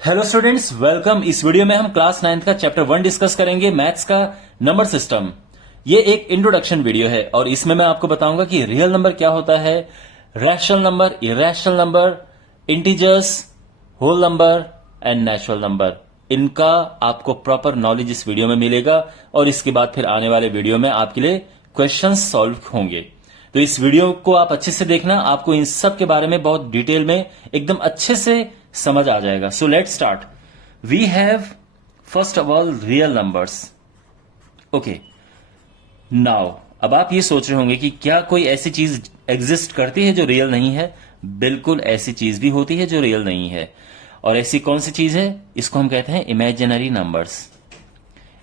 Hello students, welcome. इस video में हम क्लास 9 का चैप्टर 1 डिस्कस करेंगे, मैथ्स का नंबर सिस्टम। ये एक इंट्रोडक्शन वीडियो है और इसमें मैं आपको बताऊंगा कि रियल नंबर क्या होता है, rational number, irrational number, integers, whole number and natural number. इनका आपको प्रॉपर नॉलेज इस वीडियो में मिलेगा और इसके बाद फिर आने वाले वीडियो में आपके लिए क्वेश्चंस सॉल्व होंगे। तो इस वीडियो को आप अच्छे से देखना, आपको इन सब के बारे में बहुत डिटेल में एकदम अच्छे से समझ आ जाएगा। So let's start. We have first of all real numbers. Okay, now अब आप ये सोच रहे होंगे कि क्या कोई ऐसी चीज एग्जिस्ट करती है जो रियल नहीं है। बिल्कुल ऐसी चीज भी होती है जो रियल नहीं है। और ऐसी कौन सी चीज है? इसको हम कहते हैं imaginary numbers.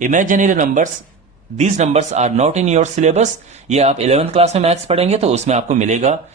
Imaginary numbers, these numbers are not in your syllabus. ये आप 11th क्लास में मैथ्स पढ़ेंगे तो उसमें आपको मिलेगा।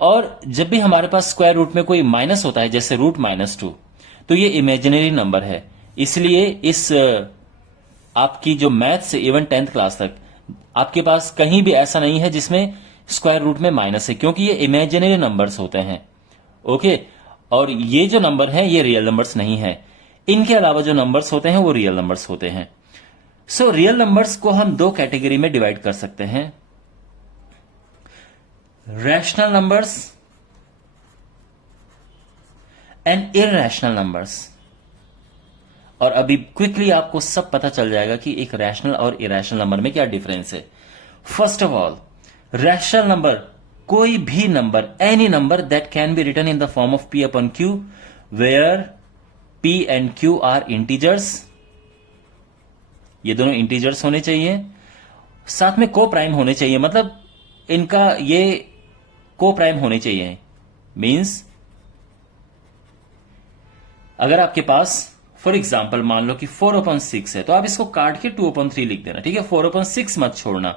और जब भी हमारे पास स्क्वायर रूट में कोई माइनस होता है, जैसे √-2, तो ये इमेजिनरी नंबर है। इसलिए इस आपकी जो मैथ्स से इवन 10th क्लास तक आपके पास कहीं भी ऐसा नहीं है जिसमें स्क्वायर रूट में माइनस है, क्योंकि ये इमेजिनरी नंबर्स होते हैं। ओके, और ये जो नंबर है ये रियल नंबर्स नहीं है। इनके अलावा जो नंबर्स होते हैं वो रियल नंबर्स होते हैं। सो रियल नंबर्स को हम दो कैटेगरी में डिवाइड कर सकते हैं, rational numbers and irrational numbers. और अभी क्विकली आपको सब पता चल जाएगा कि एक रैशनल और इरैशनल नंबर में क्या डिफरेंस है। First of all, rational number, कोई भी number, any number that can be written in the form of P upon Q, where P and Q are integers. ये दोनों इंटीजर्स होने चाहिए, साथ में को प्राइम होने चाहिए। मतलब इनका ये को प्राइम होने चाहिए। मींस अगर आपके पास फॉर एग्जाम्पल मान लो कि 4/6 है, तो आप इसको काट के 2/3 लिख देना, ठीक है। 4/6 मत छोड़ना।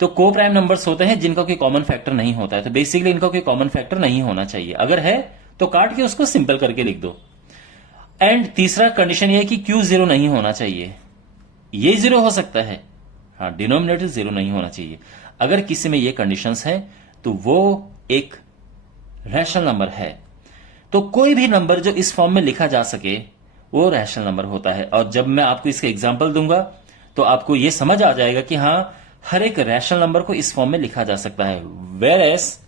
तो को प्राइम नंबर्स होते हैं जिनका कोई कॉमन फैक्टर नहीं होता है, तो बेसिकली इनका कोई कॉमन फैक्टर नहीं होना चाहिए। अगर है तो काट के उसको सिंपल करके लिख दो। एंड तीसरा कंडीशन ये है कि Q 0 नहीं होना चाहिए। ये 0 हो सकता है, हाँ, डिनोमिनेटर 0 नहीं होना चाहिए। अगर किसी में ये कंडीशंस हैं तो वो एक रैशनल नंबर है। तो कोई भी नंबर जो इस फॉर्म में लिखा जा सके वो रैशनल नंबर होता है। और जब मैं आपको इसका एग्जांपल दूंगा तो आपको ये समझ आ जाएगा कि हाँ, हर एक रैशनल नंबर को इस फॉर्म में लिखा जा सकता है। Whereas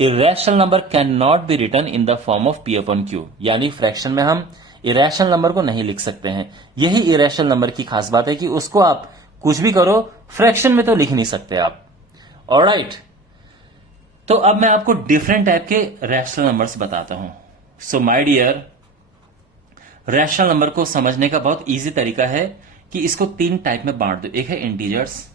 irrational number cannot be written in the form of P upon Q, यानी फ्रैक्शन में हम इरेशनल नंबर को नहीं लिख सकते हैं। यही इरेशनल नंबर की खास बात है कि उसको आप कुछ भी करो, फ्रैक्शन में तो लिख नहीं सकते आप। ऑलराइट, तो अब मैं आपको डिफरेंट टाइप के रैशनल नंबर्स बताता हूं। So my dear, rational number को समझने का बहुत इजी तरीका है कि इसको 3 टाइप में बांट दो। एक है इंटीजर्स।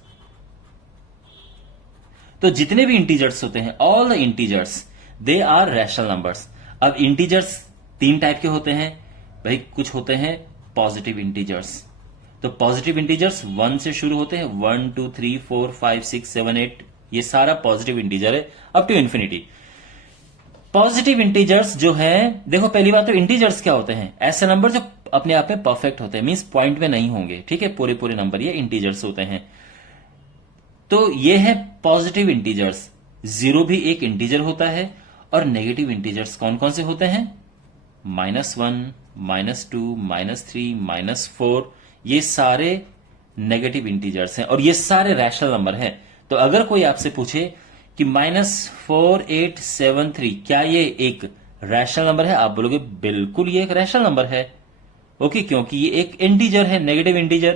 तो जितने भी इंटीजर्स होते हैं, all the integers, they are rational numbers. अब इंटीजर्स 3 टाइप के होते हैं भाई। कुछ होते हैं पॉजिटिव इंटीजर्स। तो पॉजिटिव इंटीजर्स 1 से शुरू होते हैं, 1 2 3 4 5 6 7 8, ये सारा पॉजिटिव इंटीजर है up to infinity. Positive integers जो है, देखो पहली बात तो इंटीजर्स क्या होते हैं? ऐसे नंबर जो अपने आप में परफेक्ट होते हैं, मींस पॉइंट में नहीं होंगे, ठीक है। पूरे पूरे नंबर ये इंटीजर्स होते हैं। तो ये है पॉजिटिव इंटीजर्स। 0 भी एक इंटीजर होता है। और नेगेटिव इंटीजर्स कौन कौन से होते हैं? -1, -2, -3, -4, ये सारे नेगेटिव इंटीजर्स हैं और ये सारे रैशनल नंबर हैं। तो अगर कोई आपसे पूछे कि -4873 क्या ये एक रैशनल नंबर है, आप बोलोगे बिल्कुल ये एक रैशनल नंबर है। ओके, क्योंकि ये एक इंटीजर है, नेगेटिव इंटीजर।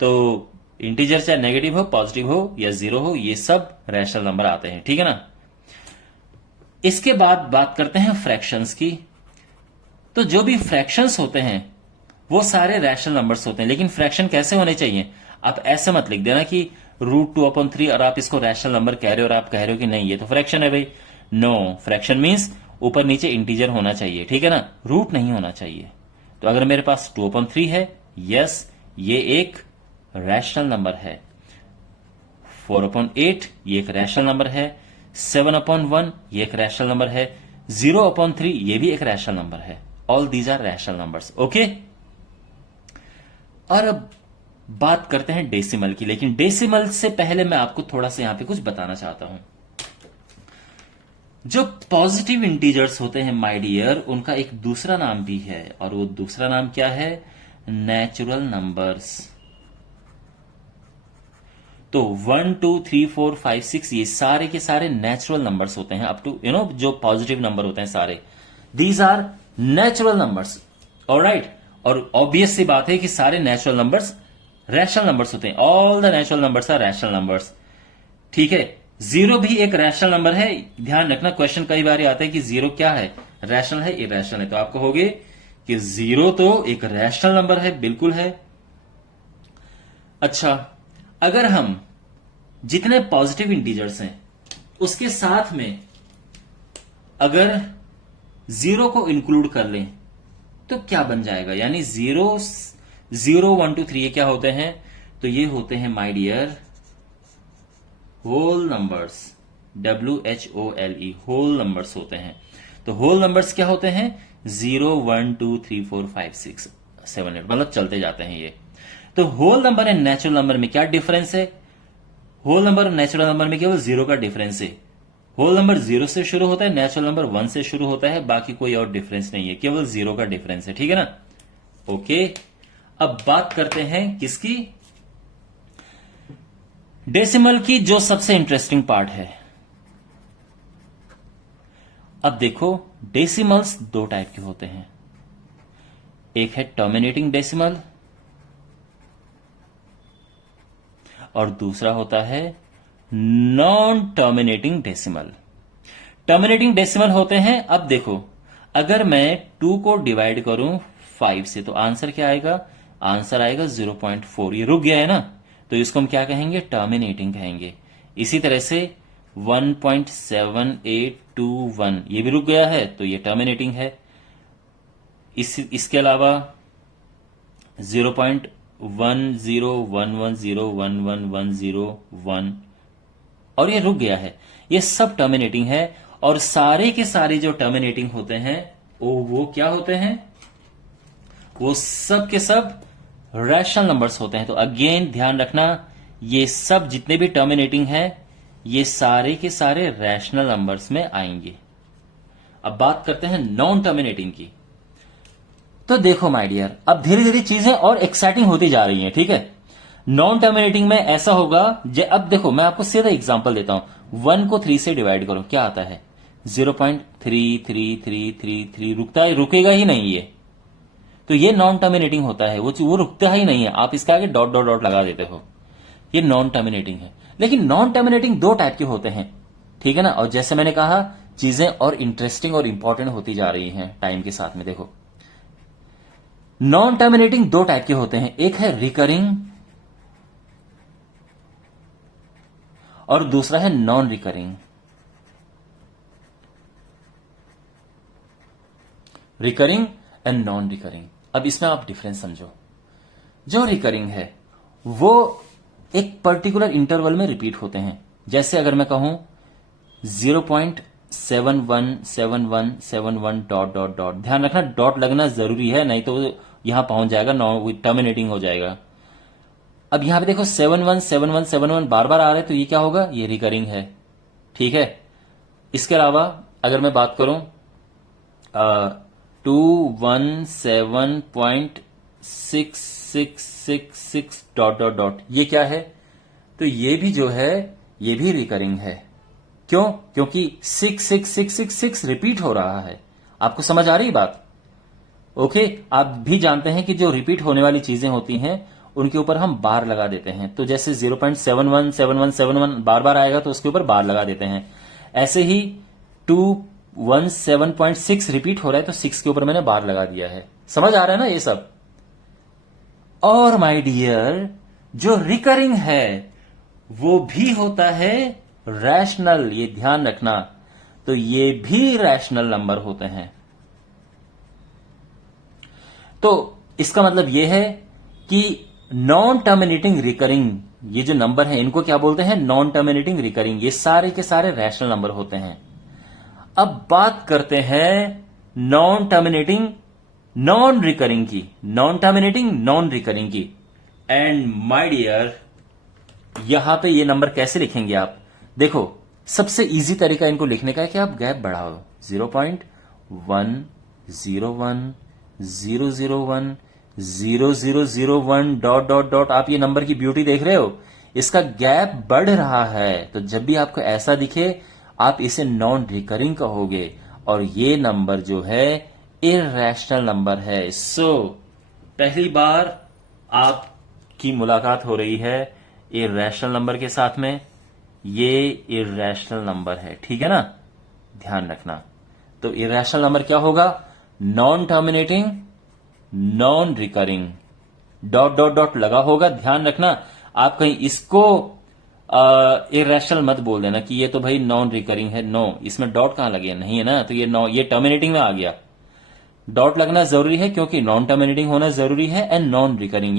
तो इंटीजर चाहे नेगेटिव हो, पॉजिटिव हो या 0 हो, ये सब रैशनल नंबर आते हैं, ठीक है ना। इसके बाद बात करते हैं फ्रैक्शंस की। तो जो भी फ्रैक्शंस होते हैं वो सारे रैशनल नंबर्स होते हैं। लेकिन फ्रैक्शन कैसे होने चाहिए? आप ऐसे मत लिख देना कि √2/3 और आप इसको रैशनल नंबर कह रहे हो और आप कह रहे हो कि नहीं ये तो फ्रैक्शन है भाई। नो, फ्रैक्शन मींस ऊपर नीचे इंटीजर होना चाहिए, ठीक है ना, रूट नहीं होना चाहिए। तो अगर मेरे पास 2/3 है, यस, ये एक रैशनल नंबर है। 4/8 ये एक रैशनल नंबर है। 7/1 ये एक रैशनल नंबर है। 0/3 ये भी एक रैशनल नंबर है। All these are rational numbers. Okay, और अब बात करते हैं डेसिमल की। लेकिन डेसिमल से पहले मैं आपको थोड़ा सा यहां पे कुछ बताना चाहता हूं। जो पॉजिटिव इंटीजर्स होते हैं माय डियर, उनका एक दूसरा नाम भी है, और वो दूसरा नाम क्या है? Natural numbers. तो 1 2 3 4 5 6 ये सारे के सारे नेचुरल नंबर्स होते हैं, अप टू जो पॉजिटिव नंबर होते हैं सारे, these are natural numbers. Alright, और ऑब्वियस सी बात है कि सारे नेचुरल नंबर्स रैशनल नंबर्स होते हैं। All the natural numbers are rational numbers. ठीक है, जीरो भी एक रैशनल नंबर है। ध्यान रखना, क्वेश्चन कई बार आता है कि जीरो क्या है, रैशनल है, इरैशनल है। तो आप कहोगे कि जीरो तो एक रैशनल नंबर है, बिल्कुल है। अच्छा, अगर हम जितने पॉजिटिव इंटीजर्स हैं उसके साथ में अगर जीरो को इंक्लूड कर लें तो क्या बन जाएगा? यानी जीरो 1 2 3 ये क्या होते हैं? तो ये होते हैं my dear whole numbers, WHOLE, whole numbers होते हैं। तो होल नंबर्स क्या होते हैं? 0 1 2 3 4 5 6 7 8, मतलब चलते जाते हैं ये। तो whole number and natural number में क्या डिफरेंस है? होल नंबर और नेचुरल नंबर में केवल जीरो का डिफरेंस है। होल नंबर 0 से शुरू होता है, नेचुरल नंबर 1 से शुरू होता है, बाकी कोई और डिफरेंस नहीं है, केवल जीरो का डिफरेंस है। ठीक है ना? ओके, अब बात करते हैं किसकी? डेसिमल की, जो सबसे इंटरेस्टिंग पार्ट है। अब देखो, डेसिमल्स दो टाइप के होते हैं, एक है टर्मिनेटिंग डेसिमल और दूसरा होता है non terminating decimal. Terminating decimal होते हैं, अब देखो, अगर मैं 2 को डिवाइड करूं 5 से तो आंसर क्या आएगा? आंसर आएगा 0.4। ये रुक गया है ना, तो इसको हम क्या कहेंगे? टर्मिनेटिंग कहेंगे। इसी तरह से 1.7821 ये भी रुक गया है, तो ये टर्मिनेटिंग है। इसके अलावा 0.1011011101 और ये रुक गया है, ये सब टर्मिनेटिंग है। और सारे के सारे जो टर्मिनेटिंग होते हैं वो क्या होते हैं? वो सब के सब रैशनल नंबर्स होते हैं। तो अगेन ध्यान रखना, ये सब जितने भी टर्मिनेटिंग है ये सारे के सारे रैशनल नंबर्स में आएंगे। अब बात करते हैं नॉन टर्मिनेटिंग की। तो देखो माय डियर, अब धीरे धीरे चीजें और एक्साइटिंग होती जा रही हैं। ठीक है, नॉन टर्मिनेटिंग में ऐसा होगा, अब देखो मैं आपको सीधा एग्जांपल देता हूं। 1 को 3 से डिवाइड करो, क्या आता है? 0.333333 रुकता है, रुकेगा ही नहीं ये, तो ये नॉन टर्मिनेटिंग होता है। वो रुकता ही नहीं है, आप इसके आगे डॉट डॉट डॉट लगा देते हो, ये नॉन टर्मिनेटिंग है। लेकिन नॉन टर्मिनेटिंग दो टाइप के होते हैं, ठीक है ना? और जैसे मैंने कहा, चीजें और इंटरेस्टिंग और इंपॉर्टेंट होती जा रही हैं टाइम के साथ में। देखो, नॉन टर्मिनेटिंग दो टाइप के होते हैं, एक है रिकरिंग और दूसरा है non recurring. Recurring and non recurring. अब इसमें आप डिफरेंस समझो। जो रिकरिंग है वो एक पर्टिकुलर इंटरवल में रिपीट होते हैं। जैसे अगर मैं कहूं 0.717171 डॉट डॉट डॉट, ध्यान रखना डॉट लगना जरूरी है, नहीं तो यहां पहुंच जाएगा, टर्मिनेटिंग हो जाएगा। अब यहां पे देखो 717171 बार बार आ रहे, तो ये क्या होगा? ये रिकरिंग है। ठीक है, इसके अलावा अगर मैं बात करूं 217.6666 डॉट डॉट डॉट, ये क्या है? तो ये भी जो है ये भी रिकरिंग है। क्यों? क्योंकि 66666 रिपीट हो रहा है। आपको समझ आ रही बात? ओके, आप भी जानते हैं कि जो रिपीट होने वाली चीजें होती हैं उनके ऊपर हम बार लगा देते हैं। तो जैसे 0.717171 बार बार आएगा तो उसके ऊपर बार लगा देते हैं। ऐसे ही 217.6 रिपीट हो रहा है तो 6 के ऊपर मैंने बार लगा दिया है। समझ आ रहा है ना ये सब? और माय डियर, जो रिकरिंग है वो भी होता है रैशनल, ये ध्यान रखना। तो ये भी रैशनल नंबर होते हैं। तो इसका मतलब यह है कि नॉन टर्मिनेटिंग रिकरिंग, ये जो नंबर है इनको क्या बोलते हैं? Non terminating recurring. ये सारे के सारे रैशनल नंबर होते हैं। अब बात करते हैं नॉन टर्मिनेटिंग नॉन रिकरिंग की, नॉन टर्मिनेटिंग नॉन रिकरिंग की। एंड माय डियर, यहां पे ये नंबर कैसे लिखेंगे आप? देखो सबसे इजी तरीका इनको लिखने का है कि आप गैप बढ़ाओ 0.101 001 0001 डॉट डॉट डॉट। आप ये नंबर की ब्यूटी देख रहे हो, इसका गैप बढ़ रहा है। तो जब भी आपको ऐसा दिखे आप इसे नॉन रिकरिंग कहोगे और ये नंबर जो है इररेशनल नंबर है। सो पहली बार आपकी मुलाकात हो रही है इररेशनल नंबर के साथ में, ये इररेशनल नंबर है, ठीक है ना, ध्यान रखना। तो इररेशनल नंबर क्या होगा? Non terminating, non recurring, dot dot dot लगा होगा। ध्यान रखना आप कहीं इसको इररेशनल मत बोल देना कि ये तो भाई नॉन रिकरिंग है। नो, इसमें डॉट कहां लगे? नहीं है ना, तो ये टर्मिनेटिंग में आ गया। डॉट लगना जरूरी है क्योंकि नॉन टर्मिनेटिंग होना जरूरी है and non recurring.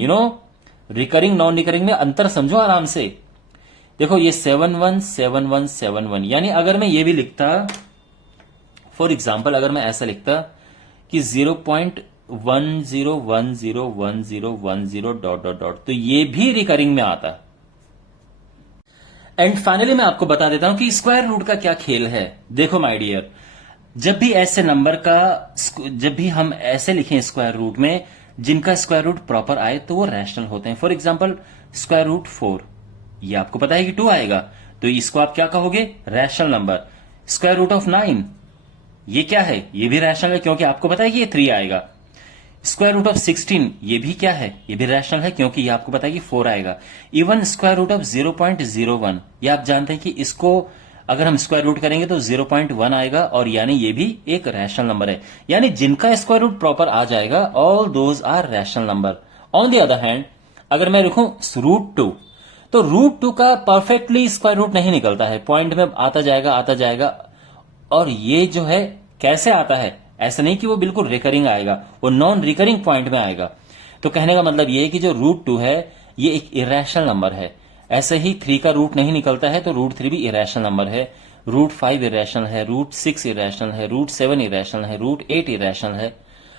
Recurring non recurring में अंतर समझो आराम से। देखो ये 717171, यानी अगर मैं ये भी लिखता, फॉर एग्जाम्पल अगर मैं ऐसा लिखता कि 0.10101010 डॉट डॉट डॉट, तो ये भी रिकरिंग में आता। एंड फाइनली मैं आपको बता देता हूं कि स्क्वायर रूट का क्या खेल है। देखो माय डियर, जब भी ऐसे नंबर का, जब भी हम ऐसे लिखें स्क्वायर रूट में जिनका स्क्वायर रूट प्रॉपर आए तो वो रैशनल होते हैं। फॉर एग्जाम्पल स्क्वायर रूट 4, ये आपको पता है कि 2 आएगा, तो इसको आप क्या कहोगे? Rational number. Square root of 9, ये क्या है? ये भी रैशनल है क्योंकि आपको पता है कि ये 3 आएगा। स्क्वायर रूट ऑफ 16, ये भी क्या है? ये भी रैशनल है क्योंकि ये आपको पता है कि 4 आएगा। इवन स्क्वायर रूट ऑफ 0.01, ये आप जानते हैं कि इसको अगर हम स्क्वायर रूट करेंगे तो 0.1 आएगा, और यानी ये भी एक रैशनल नंबर है। यानी जिनका स्क्वायर रूट प्रॉपर आ जाएगा all those are rational number. On the other hand अगर मैं लिखूं √2, तो √2 का परफेक्टली स्क्वायर रूट नहीं निकलता है, पॉइंट में आता जाएगा। और ये जो है कैसे आता है? ऐसा नहीं कि वो बिल्कुल रिकरिंग आएगा, वो नॉन रिकरिंग पॉइंट में आएगा। तो कहने का मतलब ये है कि जो √2 है ये एक इरेशनल नंबर है। ऐसे ही 3 का रूट नहीं निकलता है तो √3 भी इरेशनल नंबर है। √5 इरेशनल है, √6 इरेशनल है, √7 इरेशनल है, √8 इरेशनल है।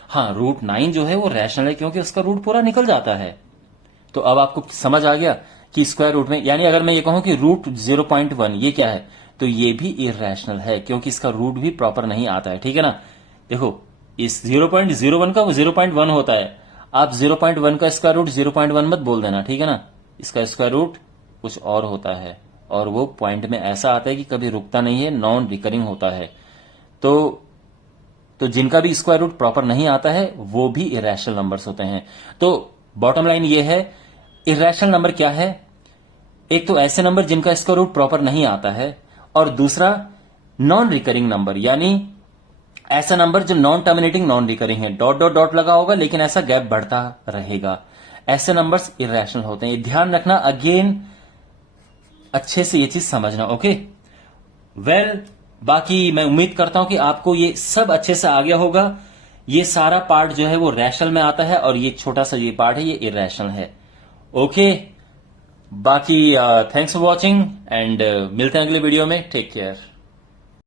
हाँ, √9 जो है वो रैशनल है क्योंकि उसका रूट पूरा निकल जाता है। तो अब आपको समझ आ गया कि स्क्वायर रूट में, यानी अगर मैं ये कहूं कि √0.1 ये क्या है, तो ये भी इररेशनल है क्योंकि इसका रूट भी प्रॉपर नहीं आता है, ठीक है ना। देखो इस 0.01 का वो 0.1 होता है, आप 0.1 का स्क्वायर रूट 0.1 मत बोल देना, ठीक है ना। इसका स्क्वायर रूट कुछ और होता है और वो पॉइंट में ऐसा आता है कि कभी रुकता नहीं है, नॉन रिकरिंग होता है। तो जिनका भी स्क्वायर रूट प्रॉपर नहीं आता है वो भी इरेशनल नंबर्स होते हैं। तो बॉटम लाइन ये है, इरेशनल नंबर क्या है? एक तो ऐसे नंबर जिनका स्क्वायर रूट प्रॉपर नहीं आता है, और दूसरा नॉन रिकरिंग नंबर, यानी ऐसा नंबर जो नॉन टर्मिनेटिंग नॉन रिकरिंग है, डॉट डॉट डॉट लगा होगा लेकिन ऐसा गैप बढ़ता रहेगा। ऐसे नंबर्स इरेशनल होते हैं। ध्यान रखना, अगेन अच्छे से ये चीज समझना, ओके। वेल, बाकी मैं उम्मीद करता हूं कि आपको ये सब अच्छे से आ गया होगा। ये सारा पार्ट जो है वो रैशनल में आता है और ये छोटा सा ये पार्ट है ये इरेशनल है, ओके। बाकी थैंक्स फॉर वॉचिंग एंड मिलते हैं अगले वीडियो में। Take care.